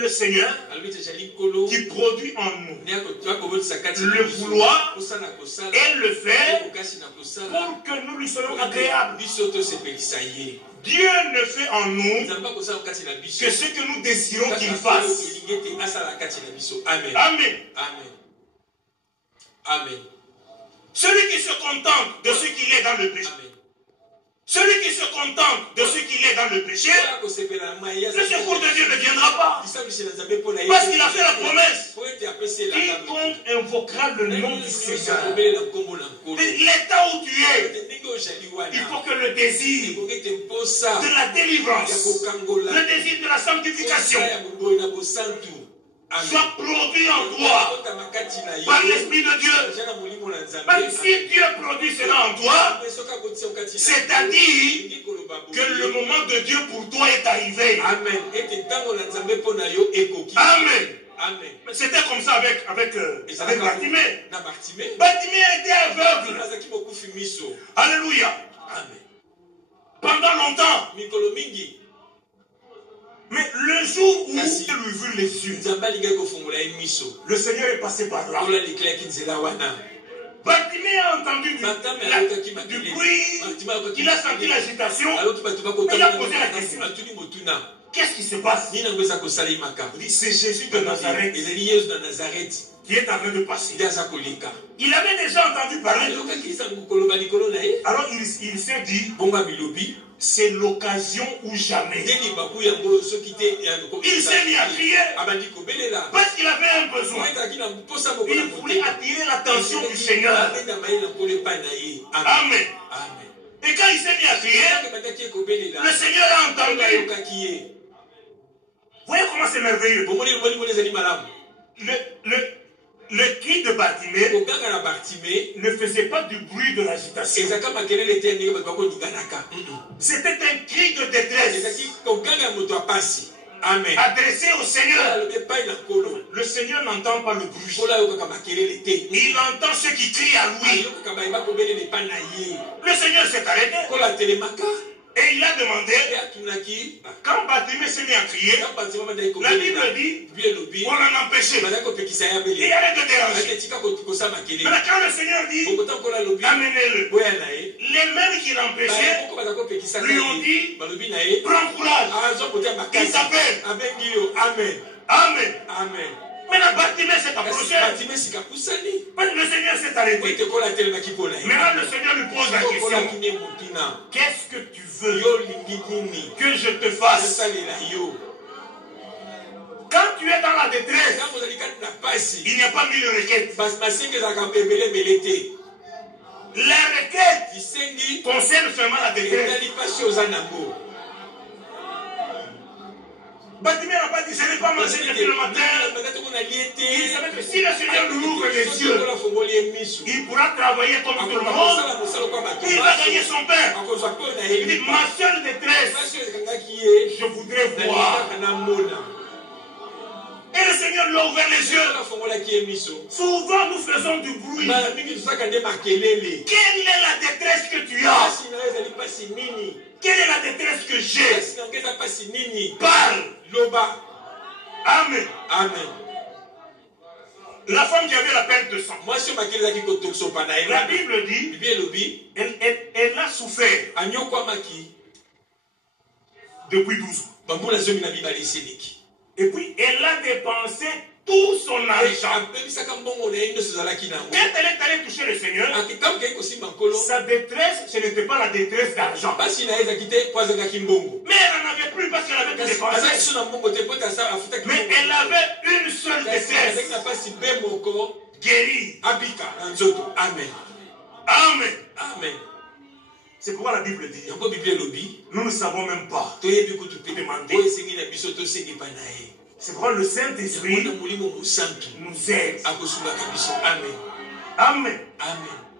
le Seigneur qui produit en nous le vouloir et le faire pour que nous lui soyons agréables. Dieu ne fait en nous que ce que nous désirons qu'il fasse. Amen. Amen. Amen. Celui qui se contente de ce qu'il est dans le péché. Celui qui se contente de ce qu'il est dans le péché, le secours de Dieu ne viendra pas. Parce qu'il a fait la promesse. Quiconque invoquera le nom du Seigneur. L'état où tu es, il faut que le désir de la délivrance, le désir de la sanctification soit produit en toi par l'Esprit de Dieu. Même si Dieu produit cela en toi, c'est-à-dire que le moment de Dieu pour toi est arrivé. Amen. Amen. C'était comme ça avec Bartimée. Bartimée était aveugle. Alléluia. Amen. Pendant longtemps. Mais le jour où il lui vit les yeux, le Seigneur est passé par là. Bartimée a entendu du bruit, il a senti l'agitation, il a posé la question. Qu'est-ce qui se passe? Il dit, c'est Jésus de Nazareth qui est en train de passer. Il avait déjà entendu parler. Alors il s'est dit, c'est l'occasion ou jamais. Il s'est mis à crier parce qu'il avait un besoin. Il voulait attirer l'attention du Seigneur. Amen. Et quand il s'est mis à crier, le Seigneur a entendu. Voyez comment c'est merveilleux. Le cri de Bartimée ne faisait pas du bruit de l'agitation. C'était un cri de détresse. Amen. Adressé au Seigneur. Le Seigneur n'entend pas le bruit. Il entend ceux qui crient à lui. Le Seigneur s'est arrêté. Et il a demandé, quand Bartimée s'est mis à crier, la Bible dit, on l'a empêché. Et il allait te déranger. Mais quand le Seigneur dit, amenez-le, les mêmes qui l'empêchaient lui ont dit, prends courage, il s'appelle. Amen. Amen. Maintenant, Bartimée s'est approché. Le Seigneur s'est arrêté. Maintenant, le Seigneur lui pose la question. Qu'est-ce que tu veux que je te fasse? Quand tu es dans la détresse, il n'y a pas mille requêtes. La requête concerne seulement la détresse. Bartimée n'a pas dit, je n'ai pas mangé depuis le matin. Il savait que si le Seigneur nous ouvre les yeux, il pourra travailler comme tout le monde. Il va gagner son pain. Il dit, ma seule détresse, je voudrais voir. Et le Seigneur lui a ouvert les yeux. Souvent nous faisons du bruit. Quelle est la détresse que tu as? Quelle est la détresse que j'ai? Parle. Amen. La femme qui avait la perte de sang. La Bible dit, elle a souffert depuis 12 ans. Et puis elle a dépensé tout son argent. Quand elle est allée toucher le Seigneur, sa détresse, ce n'était pas la détresse d'argent. Mais elle n'en avait plus parce qu'elle avait tout dépensé. Mais elle avait une seule détresse. Guérie. Amen. C'est pourquoi la Bible dit, nous ne savons même pas demander. C'est pourquoi le Saint-Esprit nous aide. Amen.